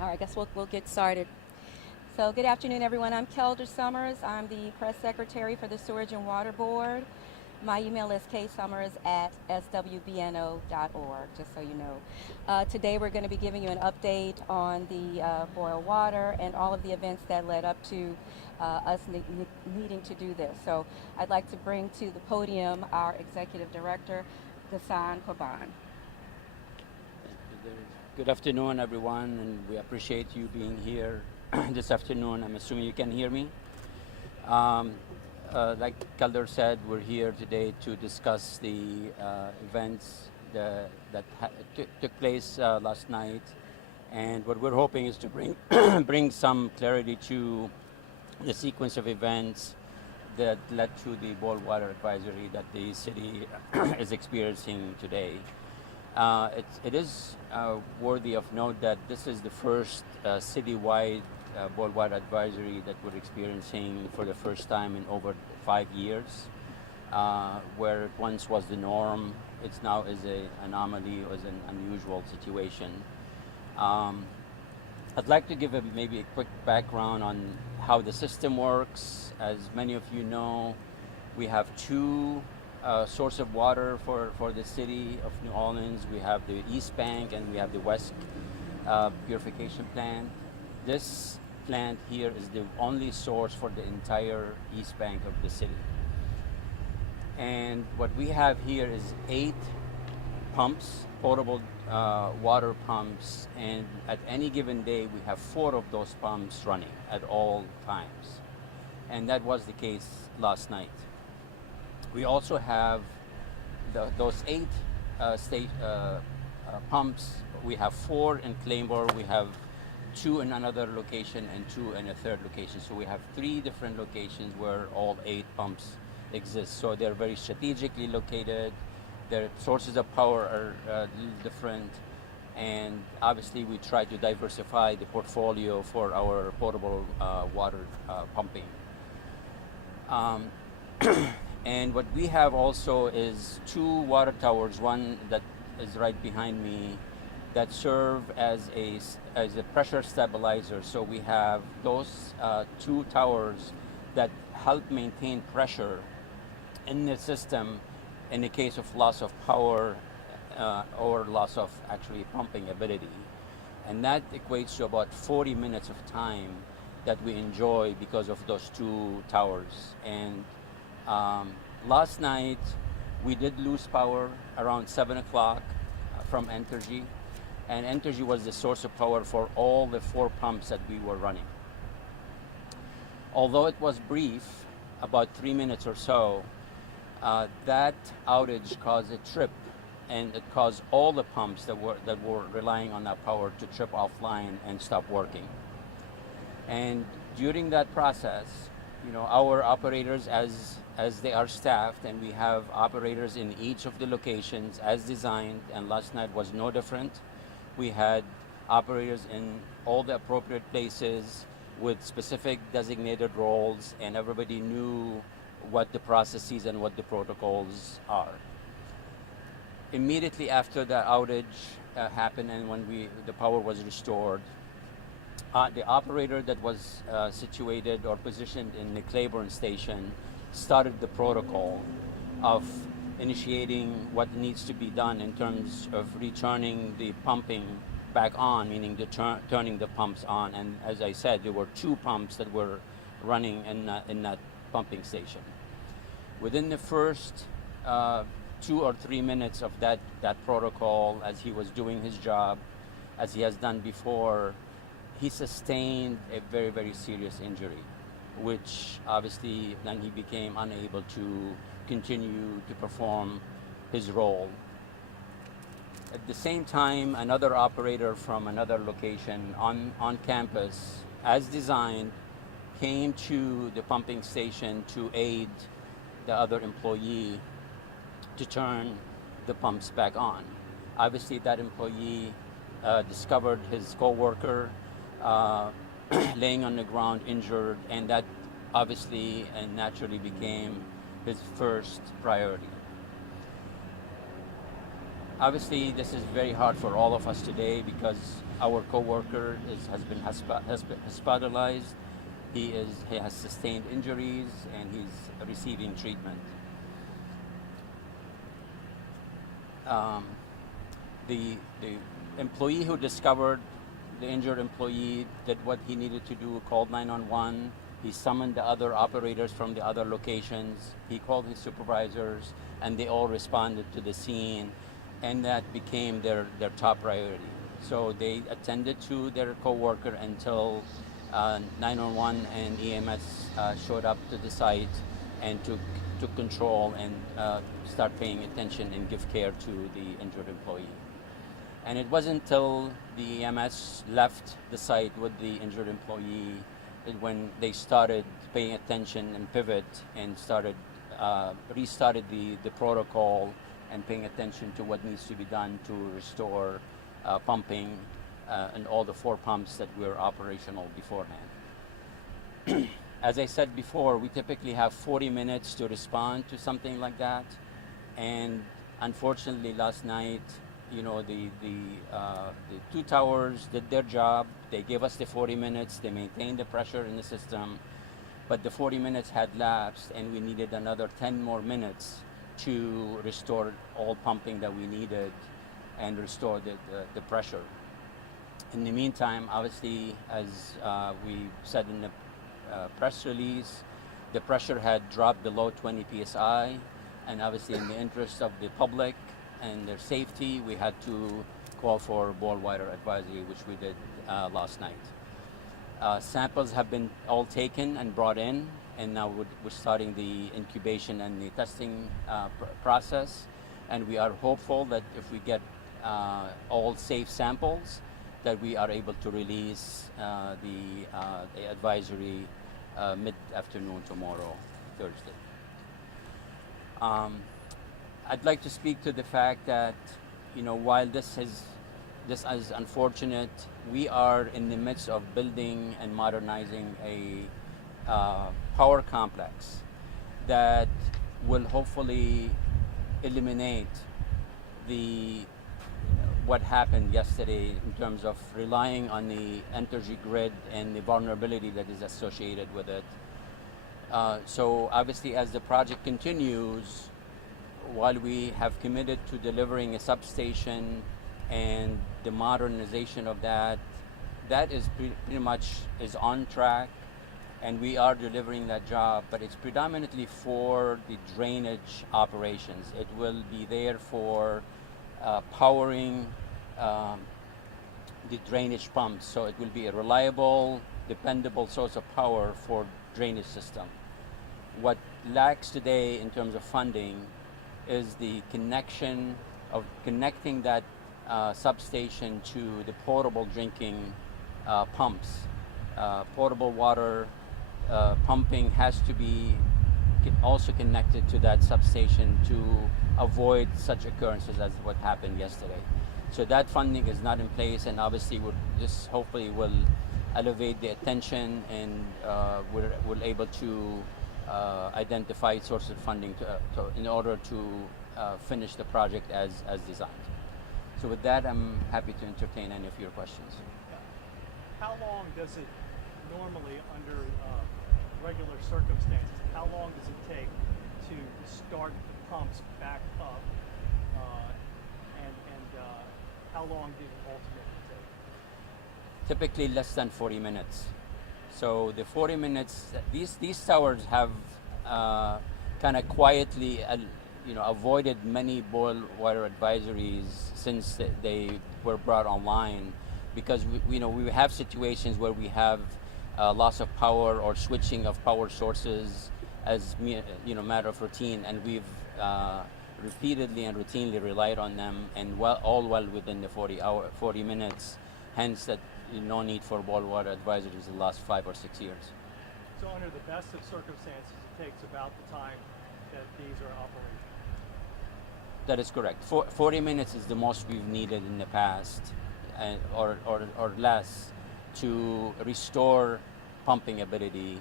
All right, I guess we'll get started. So good afternoon, everyone. I'm Kelder Summers. I'm the press secretary for the Sewerage and Water Board. My email is ksummers@swbno.org, just so you know. Today we're going to be giving you an update on the boil water and all of the events that led up to us needing to do this. So I'd like to bring to the podium our executive director, Ghassan Korban. Good afternoon, everyone, and we appreciate you being here this afternoon. I'm assuming you can hear me. Um, like Calder said, we're here today to discuss the events that took place last night, and what we're hoping is to bring bring some clarity to the sequence of events that led to the boil water advisory that the city is experiencing today. It is worthy of note that this is the first citywide boil water advisory that we're experiencing for the first time in over 5 years, where it once was the norm. It's now is an anomaly or is an unusual situation. I'd like to give maybe a quick background on how the system works. As many of you know, we have two source of water for the city of New Orleans. We have the East Bank and we have the West Purification Plant. This plant here is the only source for the entire East Bank of the city. And what we have here is 8 pumps, portable water pumps, and at any given day we have 4 of those pumps running at all times. And that was the case last night. We also have those 8 pumps. We have 4 in Claymore, we have 2 in another location, and 2 in a third location. So we have 3 different locations where all 8 pumps exist. So they're very strategically located. Their sources of power are different. And obviously we try to diversify the portfolio for our potable water pumping. And what we have also is 2 water towers, one that is right behind me, that serve as a pressure stabilizer. So we have those 2 towers that help maintain pressure in the system in the case of loss of power or loss of actually pumping ability. And that equates to about 40 minutes of time that we enjoy because of those 2 towers. And last night we did lose power around 7 o'clock from Entergy, and Entergy was the source of power for all the 4 pumps that we were running. Although it was brief, about 3 minutes or so, that outage caused a trip, and it caused all the pumps that were relying on that power to trip offline and stop working. And during that process, our operators, as they are staffed, and we have operators in each of the locations as designed, and last night was no different. We had operators in all the appropriate places with specific designated roles, and everybody knew what the processes and what the protocols are. Immediately after the outage happened and when the power was restored, the operator that was situated or positioned in the Claiborne station started the protocol of initiating what needs to be done in terms of returning the pumping back on, meaning turning the pumps on. And as I said, there were 2 pumps that were running in that pumping station. Within the first 2 or 3 minutes of that protocol, as he was doing his job, as he has done before, he sustained a very, very serious injury, which obviously then he became unable to continue to perform his role. At the same time, another operator from another location on campus, as designed, came to the pumping station to aid the other employee to turn the pumps back on. Obviously, that employee discovered his coworker laying on the ground injured, and that obviously and naturally became his first priority. Obviously, this is very hard for all of us today because our coworker has been hospitalized. He has sustained injuries and he's receiving treatment. Um, the employee who discovered the injured employee did what he needed to do, called 911. He summoned the other operators from the other locations. He called his supervisors, and they all responded to the scene, and that became their top priority. So they attended to their coworker until 911 and EMS showed up to the site and took control and start paying attention and give care to the injured employee. And it wasn't until the EMS left the site with the injured employee that when they started paying attention and pivot and restarted the protocol and paying attention to what needs to be done to restore pumping and all the 4 pumps that were operational beforehand. As I said before, we typically have 40 minutes to respond to something like that. And unfortunately, last night, the 2 towers did their job. They gave us the 40 minutes. They maintained the pressure in the system. But the 40 minutes had lapsed, and we needed another 10 more minutes to restore all pumping that we needed and restore the pressure. In the meantime, obviously, as we said in the press release, the pressure had dropped below 20 psi, and obviously in the interest of the public and their safety, we had to call for boil water advisory, which we did last night. Samples have been all taken and brought in, and now we're starting the incubation and the testing process, and we are hopeful that if we get all safe samples, that we are able to release the advisory mid-afternoon tomorrow, Thursday. I'd like to speak to the fact that, while this is unfortunate, we are in the midst of building and modernizing a power complex that will hopefully eliminate what happened yesterday in terms of relying on the energy grid and the vulnerability that is associated with it. So obviously, as the project continues, while we have committed to delivering a substation and the modernization of that is pretty much is on track, and we are delivering that job, but it's predominantly for the drainage operations. It will be there for powering the drainage pumps, so it will be a reliable, dependable source of power for drainage system. What lacks today in terms of funding is the connecting that substation to the potable drinking pumps. Potable water pumping has to be also connected to that substation to avoid such occurrences as what happened yesterday. So that funding is not in place, and obviously hopefully will elevate the attention, and we're able to identify sources of funding in order to finish the project as designed. So with that, I'm happy to entertain any of your questions. How long does it normally, under regular circumstances, how long does it take to start the pumps back up, and how long did it ultimately take? Typically less than 40 minutes. So the 40 minutes, these towers have kind of quietly avoided many boil water advisories since they were brought online, because we have situations where we have loss of power or switching of power sources as matter of routine, and we've repeatedly and routinely relied on them, and all well within the 40 minutes. Hence, that no need for boil water advisories in the last 5 or 6 years. So under the best of circumstances, it takes about the time that these are operating. That is correct. 40 minutes is the most we've needed in the past, or less, to restore pumping ability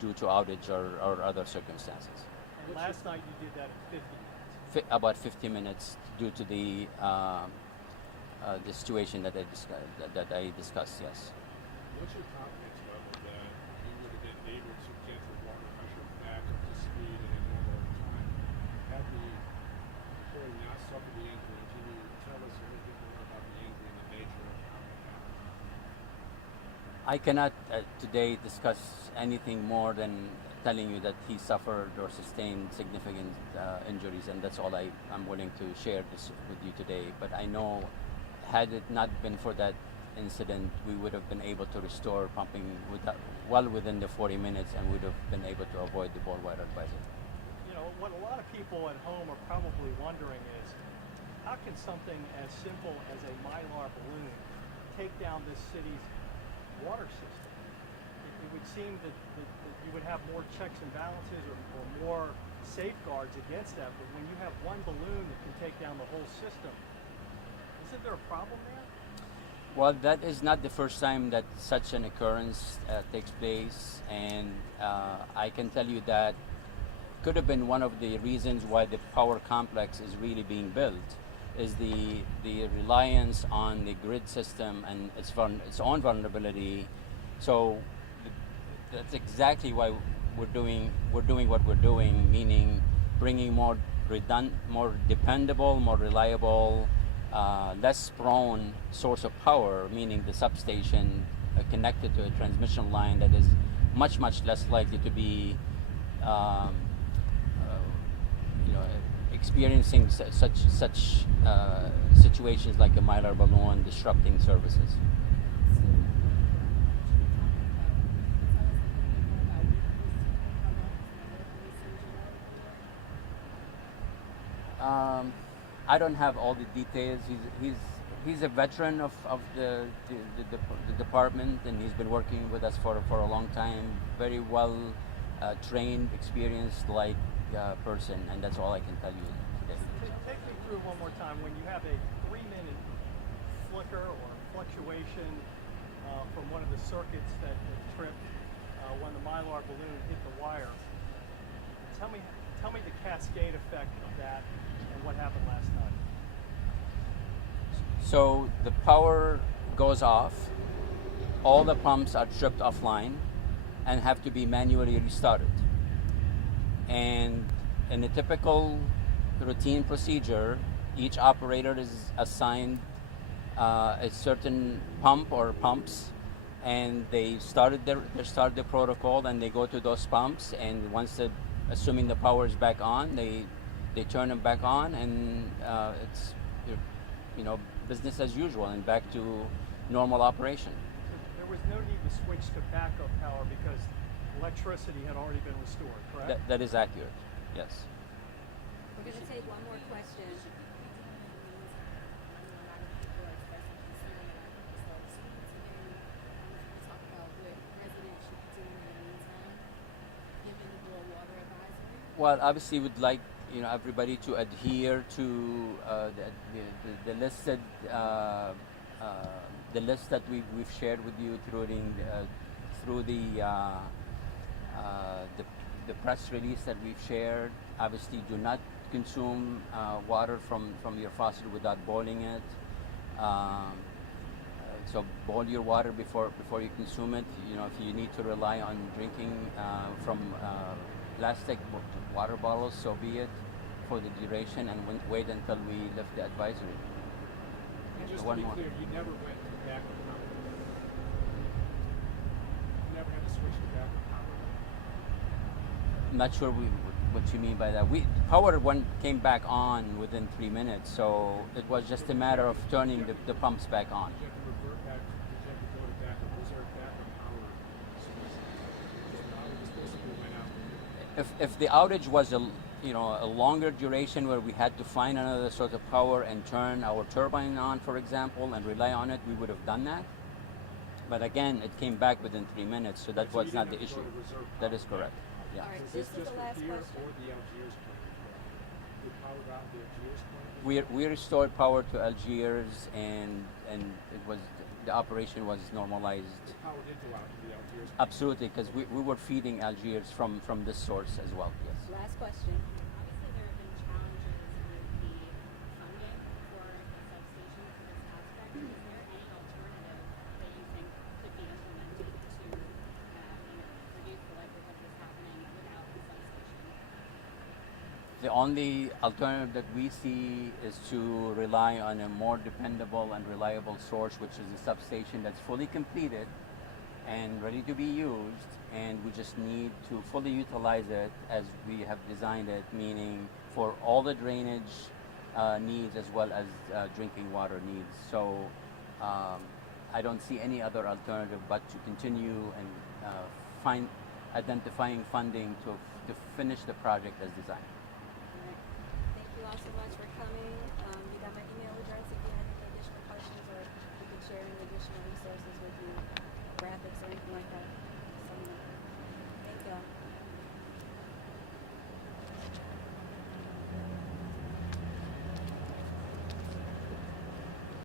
due to outage or other circumstances. And last night you did that in 50 minutes. about 50 minutes due to the situation that I discussed. Yes. What's your confidence level that you would have been able to get the water pressure back up to speed in a normal time had the employee not suffered the injury? Can you tell us a little bit more about the injury and the nature of how that happened? I cannot today discuss anything more than telling you that he suffered or sustained significant injuries, and that's all I'm willing to share this with you today. But I know, had it not been for that incident, we would have been able to restore pumping well within the 40 minutes, and would have been able to avoid the boil water advisory. You know, what a lot of people at home are probably wondering is, how can something as simple as a Mylar balloon take down this city's water system? It would seem that you would have more checks and balances or more safeguards against that, but when you have one balloon that can take down the whole system, isn't there a problem there? Well, that is not the first time that such an occurrence takes place, and I can tell you that could have been one of the reasons why the power complex is really being built, is the reliance on the grid system and its own vulnerability. So that's exactly why we're doing what we're doing, meaning bringing more dependable, more reliable, less prone source of power, meaning the substation connected to a transmission line that is much less likely to be experiencing such situations like a Mylar balloon disrupting services. I don't have all the details. He's a veteran of the department, and he's been working with us for a long time. Very well trained, experienced person, and that's all I can tell you today. Take me through one more time when you have a 3-minute flicker or fluctuation from one of the circuits that tripped when the Mylar balloon hit the wire. Tell me the cascade effect of that and what happened last night. So the power goes off, all the pumps are tripped offline and have to be manually restarted. And in a typical routine procedure, each operator is assigned a certain pump or pumps, and they started their protocol, and they go to those pumps, and once assuming the power is back on, they turn them back on, and it's business as usual and back to normal operation. There was no need to switch to backup power because electricity had already been restored, correct? That is accurate, yes. We're going to take one more question. Well, obviously, we'd like everybody to adhere to the listed the list that we've shared with you through the press release that we've shared. Obviously, do not consume water from your faucet without boiling it. So boil your water before you consume it. If you need to rely on drinking from plastic water bottles, so be it, for the duration, and wait until we lift the advisory. And just One to be more. clear, you never went to backup power. You never had to switch to backup power. I'm not sure what you mean by that. Power came back on within 3 minutes, so it was just a matter of turning the pumps back on. Did you have to revert back? Did you have to go to backup? Was there a backup power source? Just power just basically went out. If the outage was a longer duration where we had to find another source of power and turn our turbine on, for example, and rely on it, we would have done that. But again, it came back within 3 minutes, so that So was you not didn't the have to issue. go to reserve That power. is correct. Yeah. All right, Was this this is just the for last here question. or the Algiers plant? Did power out the Algiers plant? We restored power to Algiers, and the operation was normalized. The power did go out to the Algiers plant. Absolutely, because we were feeding Algiers from this source as well. Yes. Last question. Obviously, there have been challenges The only alternative that we see is to rely on a more dependable and reliable source, which is a substation that's fully completed and ready to be used, and we just need to fully utilize it as we have designed it, meaning for all the drainage needs as well as drinking water needs. So I don't see any other alternative but to continue and find identifying funding to finish the project as designed. Alright. Thank you all so much for coming. You got my email address if you have any additional questions, or we can share any additional resources with you, graphics or anything like that.